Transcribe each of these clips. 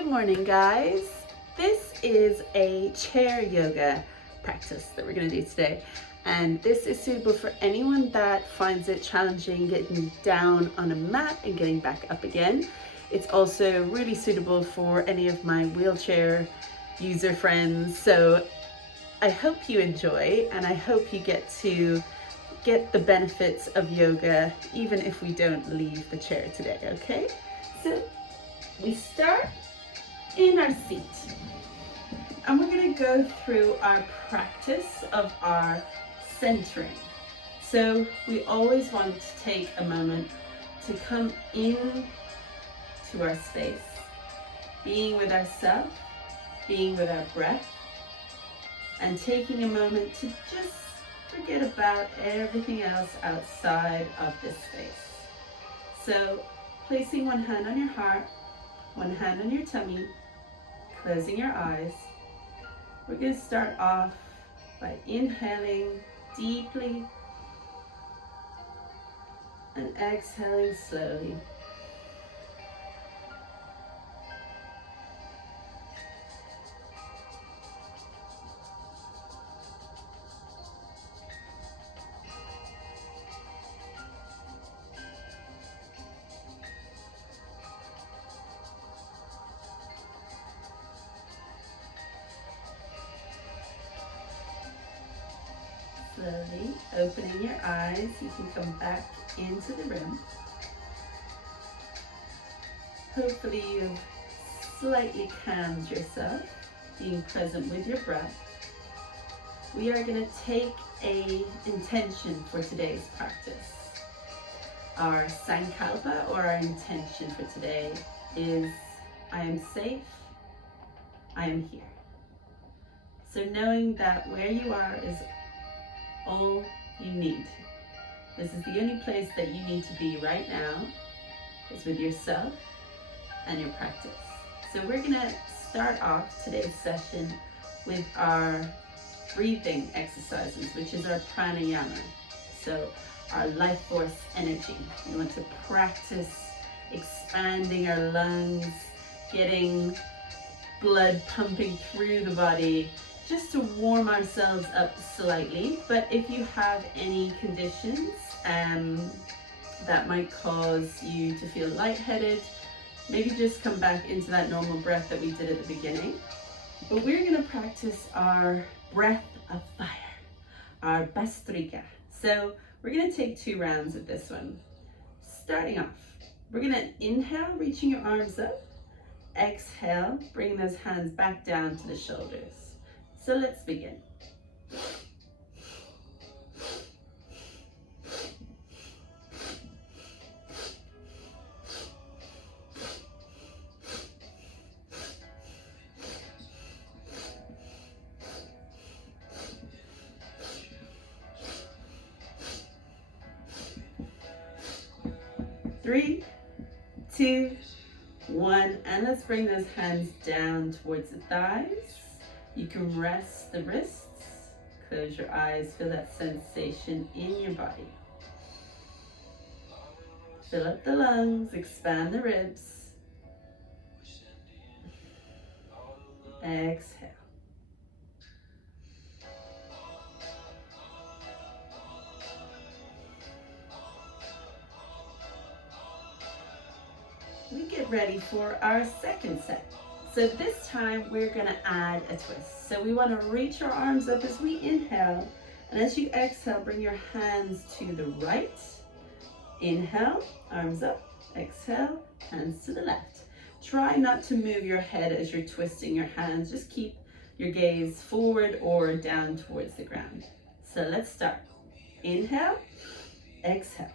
Good morning, guys. This is a chair yoga practice that we're going to do today. And this is suitable for anyone that finds it challenging getting down on a mat and getting back up again. It's also really suitable for any of my wheelchair user friends. So I hope you enjoy, and I hope you get to get the benefits of yoga even if we don't leave the chair today, okay? So we start in our seat, and we're going to go through our practice of our centering. So we always want to take a moment to come in to our space, being with ourselves, being with our breath, and taking a moment to just forget about everything else outside of this space. So placing one hand on your heart, one hand on your tummy, closing your eyes. We're going to start off by inhaling deeply and exhaling slowly. Slowly opening your eyes, you can come back into the room. Hopefully you've slightly calmed yourself, being present with your breath. We are going to take an intention for today's practice. Our sankalpa, or our intention for today, is I am safe, I am here. So knowing that where you are is all you need. This is the only place that you need to be right now, is with yourself and your practice. So we're going to start off today's session with our breathing exercises, which is our pranayama. So our life force energy. We want to practice expanding our lungs, getting blood pumping through the body, just to warm ourselves up slightly. But if you have any conditions that might cause you to feel lightheaded, maybe just come back into that normal breath that we did at the beginning. But we're going to practice our breath of fire, our Bhastrika. So we're going to take 2 rounds of this one. Starting off, we're going to inhale, reaching your arms up. Exhale, bring those hands back down to the shoulders. So let's begin. Three, 2, 1, and let's bring those hands down towards the thighs. You can rest the wrists, close your eyes, feel that sensation in your body. Fill up the lungs, expand the ribs. Exhale. We get ready for our second set. So this time we're going to add a twist. So we want to reach our arms up as we inhale, and as you exhale, bring your hands to the right. Inhale, arms up. Exhale, hands to the left. Try not to move your head as you're twisting your hands. Just keep your gaze forward or down towards the ground. So let's start. Inhale, exhale.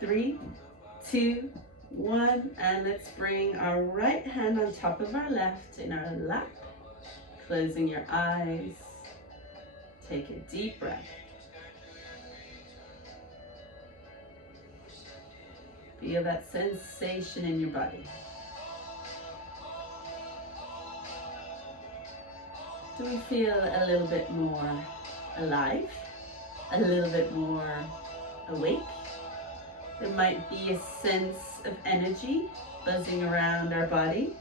Three, 2, 1, and let's bring our right hand on top of our left in our lap. Closing your eyes, take a deep breath. Feel that sensation in your body. Do we feel a little bit more alive? A little bit more awake? There might be a sense of energy buzzing around our body.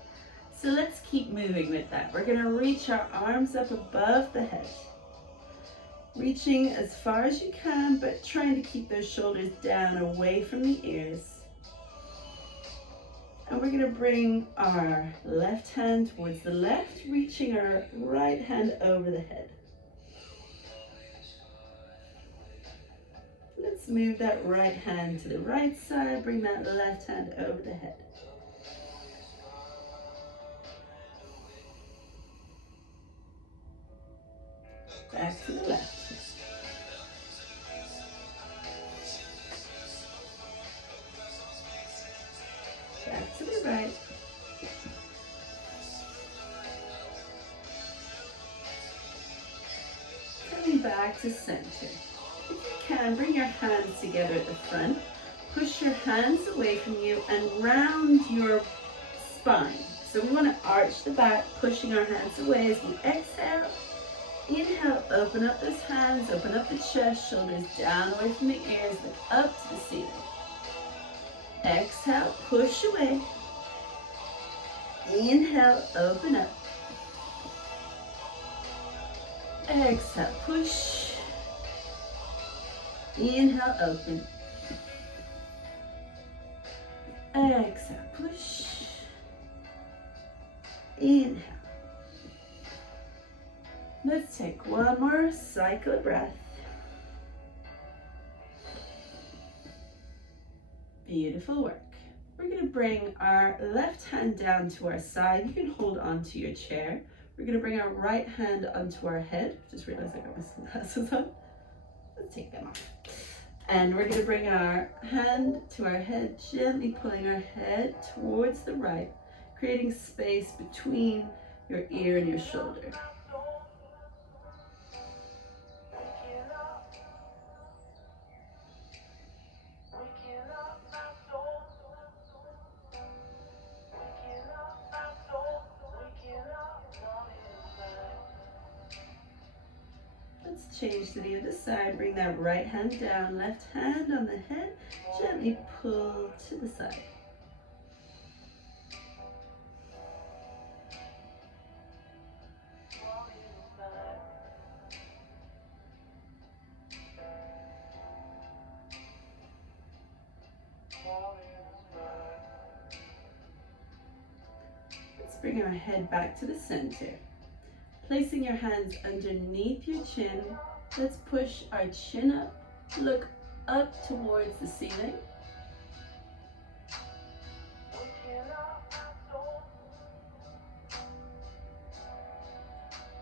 So let's keep moving with that. We're going to reach our arms up above the head. Reaching as far as you can, but trying to keep those shoulders down away from the ears. And we're going to bring our left hand towards the left, reaching our right hand over the head. Let's move that right hand to the right side, bring that left hand over the head. Back to the left. Back to the right. Coming back to center. If you can, bring your hands together at the front. Push your hands away from you and round your spine. So we want to arch the back, pushing our hands away as we exhale. Inhale, open up those hands, open up the chest, shoulders down away from the ears, look up to the ceiling. Exhale, push away. Inhale, open up. Exhale, push. Inhale, open. Exhale, push. Inhale. Let's take one more cycle of breath. Beautiful work. We're going to bring our left hand down to our side. You can hold on to your chair. We're going to bring our right hand onto our head. Just realized I got my sunglasses on. Let's take them off. And we're going to bring our hand to our head, gently pulling our head towards the right, creating space between your ear and your shoulder. Let's change to the other side. Bring that right hand down, left hand on the head, gently pull to the side. Let's bring our head back to the center. Placing your hands underneath your chin, let's push our chin up, look up towards the ceiling.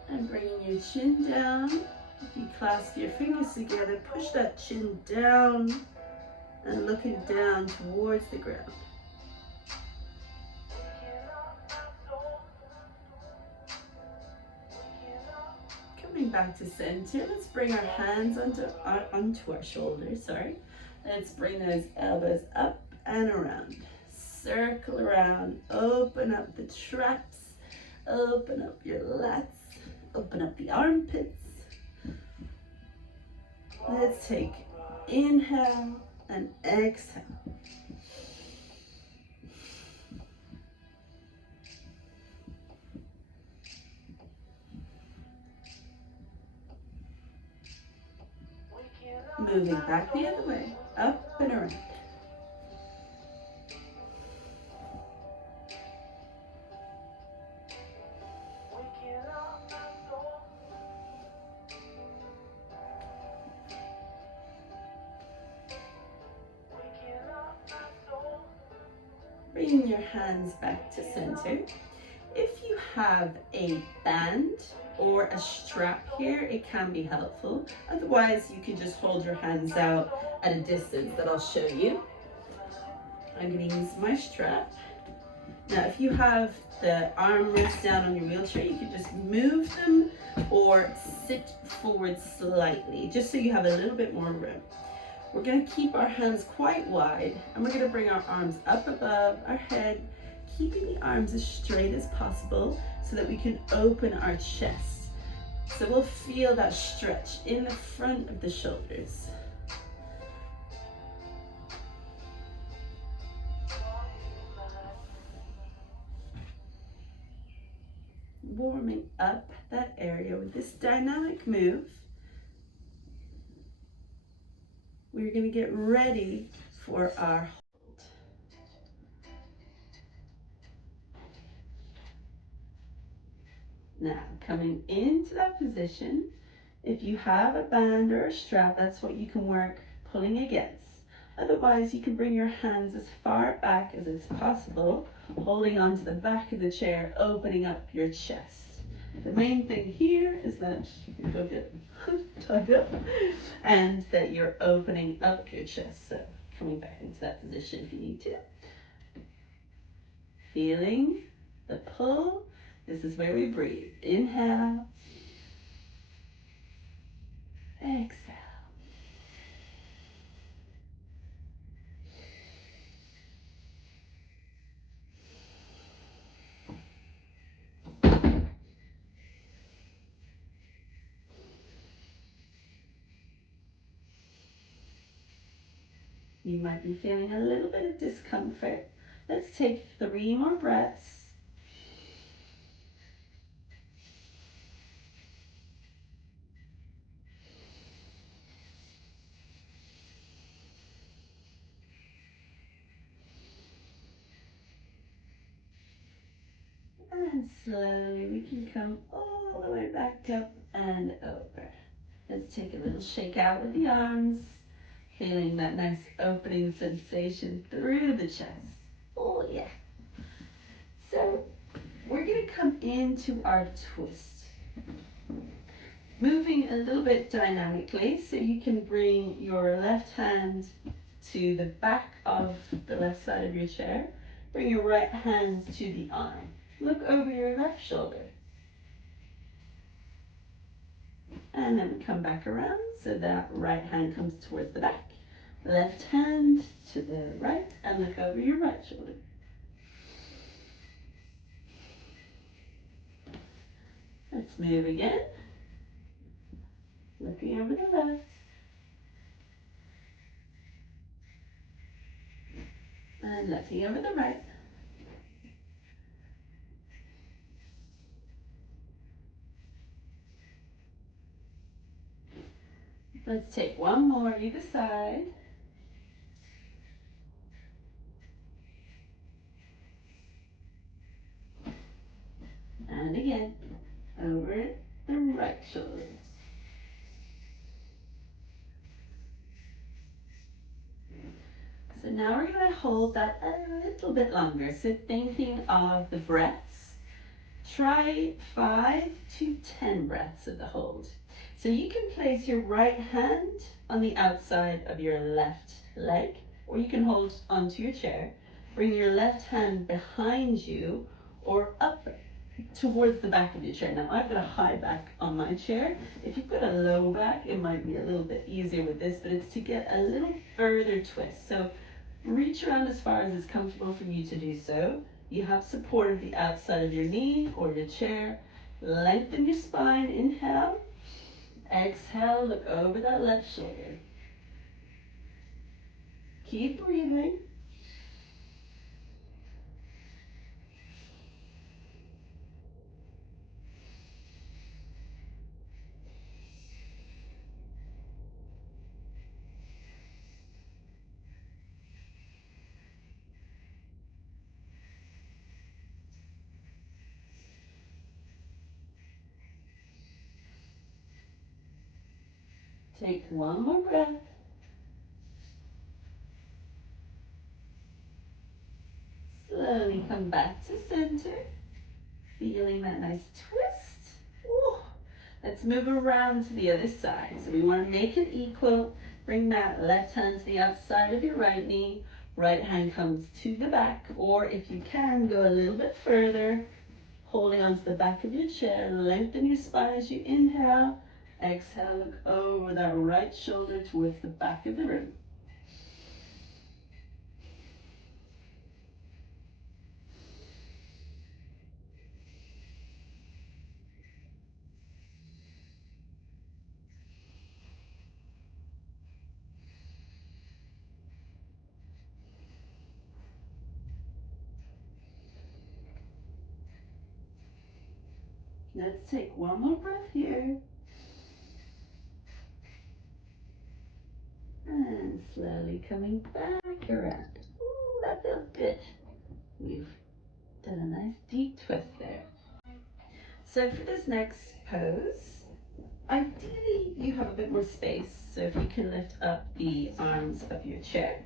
And bringing your chin down. If you clasp your fingers together, push that chin down and looking down towards the ground. Back to center. Let's bring our hands onto our shoulders, Let's bring those elbows up and around. Circle around, open up the traps, open up your lats, open up the armpits. Let's take inhale and exhale. Moving back the other way, up and around. Bringing your hands back to center. If you have a band or a strap here, it can be helpful. Otherwise, you can just hold your hands out at a distance that I'll show you. I'm going to use my strap. Now, if you have the armrests down on your wheelchair, you can just move them or sit forward slightly, just so you have a little bit more room. We're gonna keep our hands quite wide, and we're gonna bring our arms up above our head, keeping the arms as straight as possible so that we can open our chest. So we'll feel that stretch in the front of the shoulders. Warming up that area with this dynamic move. We're going to get ready for our hold. Now, coming into that position, if you have a band or a strap, that's what you can work pulling against. Otherwise, you can bring your hands as far back as it's possible, holding onto the back of the chair, opening up your chest. The main thing here is that you don't get tied up and that you're opening up your chest. So coming back into that position if you need to. Feeling the pull. This is where we breathe. Inhale. Exhale. You might be feeling a little bit of discomfort. Let's take 3 more breaths. And slowly we can come all the way back up and over. Let's take a little shake out with the arms, feeling that nice opening sensation through the chest. Oh yeah. So we're gonna come into our twist. Moving a little bit dynamically, so you can bring your left hand to the back of the left side of your chair. Bring your right hand to the arm. Look over your left shoulder. And then we come back around, so that right hand comes towards the back. Left hand to the right, and look over your right shoulder. Let's move again. Looking over the left. And looking over the right. Let's take one more either side. And again, over the right shoulder. So now we're going to hold that a little bit longer. So thinking of the breaths, try 5 to 10 breaths of the hold. So you can place your right hand on the outside of your left leg, or you can hold onto your chair. Bring your left hand behind you or up towards the back of your chair. Now I've got a high back on my chair. If you've got a low back, it might be a little bit easier with this, but it's to get a little further twist. So reach around as far as it's comfortable for you to do so. You have support of the outside of your knee or your chair. Lengthen your spine, inhale. Exhale, look over that left shoulder. Keep breathing. Take one more breath. Slowly come back to center. Feeling that nice twist. Ooh. Let's move around to the other side. So we want to make it equal. Bring that left hand to the outside of your right knee. Right hand comes to the back, or if you can, go a little bit further, holding onto the back of your chair. Lengthen your spine as you inhale. Exhale, look over that right shoulder towards the back of the room. Let's take one more breath here. And slowly coming back around. Ooh, that feels good. We've done a nice deep twist there. So for this next pose, ideally you have a bit more space. So if you can lift up the arms of your chair,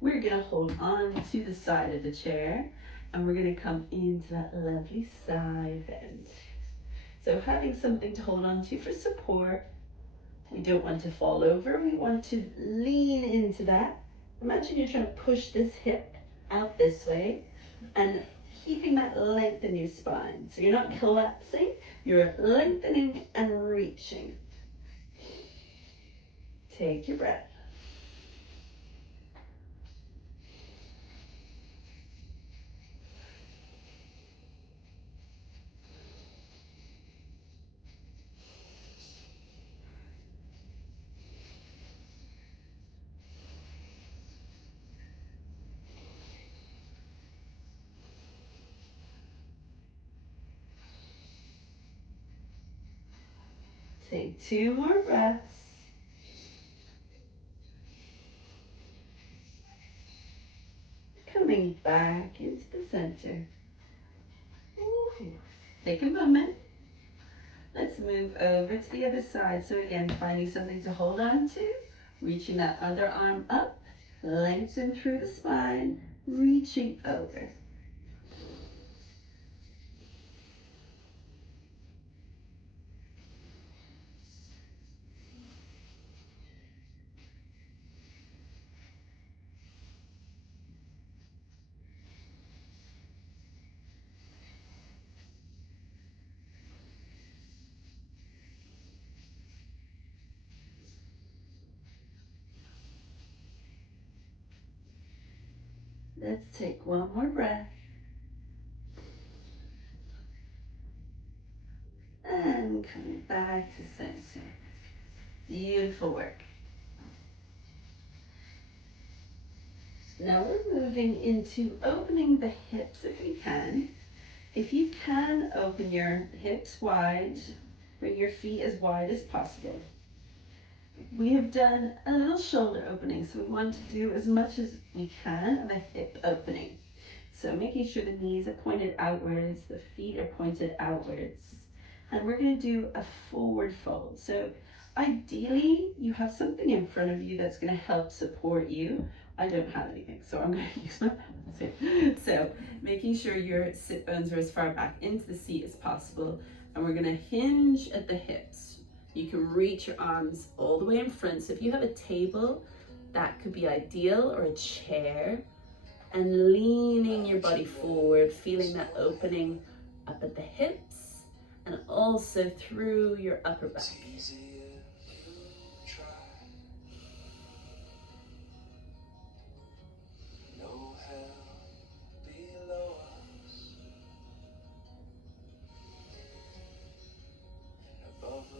we're gonna hold on to the side of the chair and we're gonna come into that lovely side bend. So having something to hold on to for support. We don't want to fall over. We want to lean into that. Imagine you're trying to push this hip out this way and keeping that length in your spine. So you're not collapsing, you're lengthening and reaching. Take your breath. Take 2 more breaths. Coming back into the center. Ooh. Take a moment. Let's move over to the other side. So again, finding something to hold on to, reaching that other arm up, lengthen through the spine, reaching over. Let's take one more breath. And coming back to center. Beautiful work. Now we're moving into opening the hips if we can. If you can, open your hips wide, bring your feet as wide as possible. We have done a little shoulder opening, so we want to do as much as we can of a hip opening. So making sure the knees are pointed outwards, the feet are pointed outwards. And we're going to do a forward fold. So ideally, you have something in front of you that's going to help support you. I don't have anything, so I'm going to use my balance. So making sure your sit bones are as far back into the seat as possible. And we're going to hinge at the hips. You can reach your arms all the way in front. So if you have a table, that could be ideal, or a chair. And leaning your body forward, feeling that opening up at the hips and also through your upper back.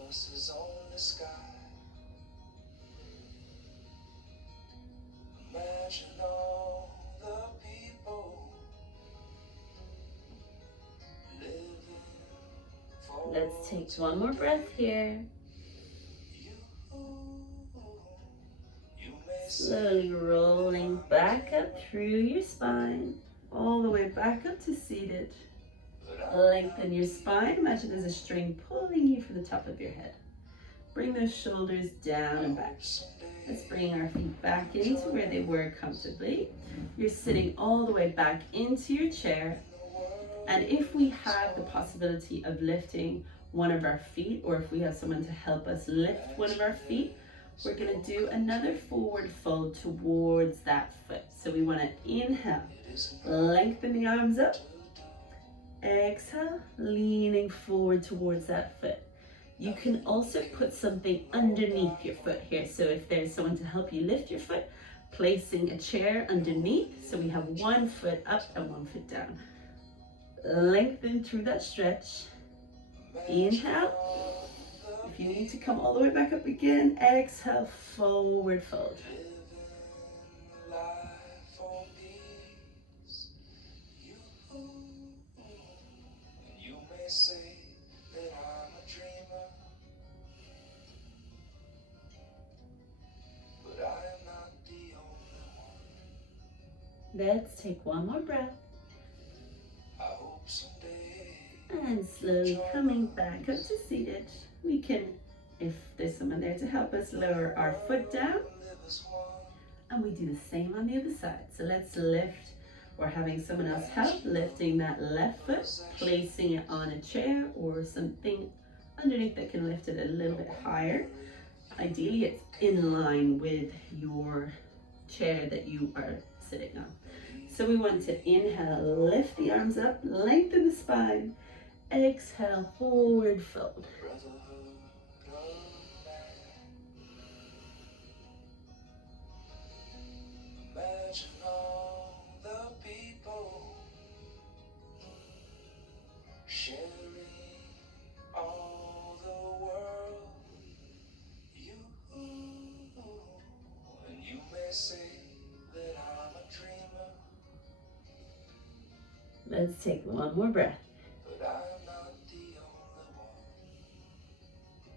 Is on the sky. Imagine all the people living for. Let's take one more breath here. Slowly rolling back up through your spine, all the way back up to seated. Lengthen your spine. Imagine there's a string pulling you from the top of your head. Bring those shoulders down and back. Let's bring our feet back into where they were comfortably. You're sitting all the way back into your chair. And if we have the possibility of lifting one of our feet, or if we have someone to help us lift one of our feet, we're going to do another forward fold towards that foot. So we want to inhale, lengthen the arms up. Exhale, leaning forward towards that foot. You can also put something underneath your foot here. So if there's someone to help you lift your foot, placing a chair underneath. So we have one foot up and one foot down. Lengthen through that stretch. Inhale. If you need to come all the way back up again, exhale, forward fold. Say that I'm a dreamer, but I am not the only one. Let's take one more breath. I hope someday. And slowly coming back up to seated. We can, if there's someone there to help us, lower our foot down. And we do the same on the other side. So let's lift. Or having someone else help, lifting that left foot, placing it on a chair or something underneath that can lift it a little bit higher. Ideally, it's in line with your chair that you are sitting on. So we want to inhale, lift the arms up, lengthen the spine. Exhale, forward fold. Imagine all the people sharing all the world. You and you may say that I'm a dreamer, Let's take one more breath. but I'm not the only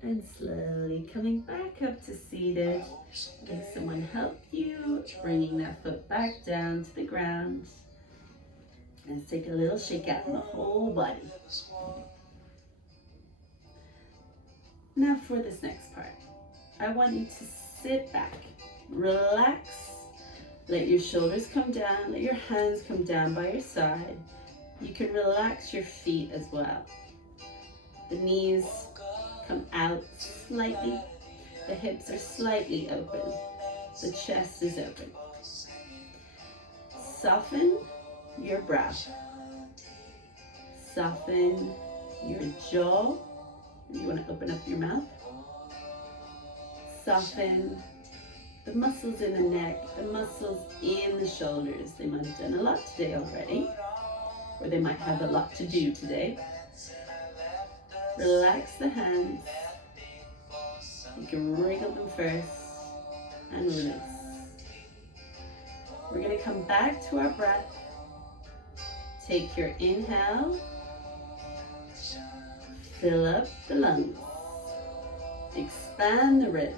one. And slowly coming back up to seated. Have someone help you, bringing that foot back down to the ground. Let's take a little shake out in the whole body. Now for this next part, I want you to sit back, relax, let your shoulders come down, let your hands come down by your side. You can relax your feet as well. The knees come out slightly. The hips are slightly open. The chest is open. Soften your brow. Soften your jaw. You want to open up your mouth. Soften the muscles in the neck, the muscles in the shoulders. They might have done a lot today already, or they might have a lot to do today. Relax the hands. You can wriggle them first and release. We're going to come back to our breath. Take your inhale. Fill up the lungs. Expand the ribs.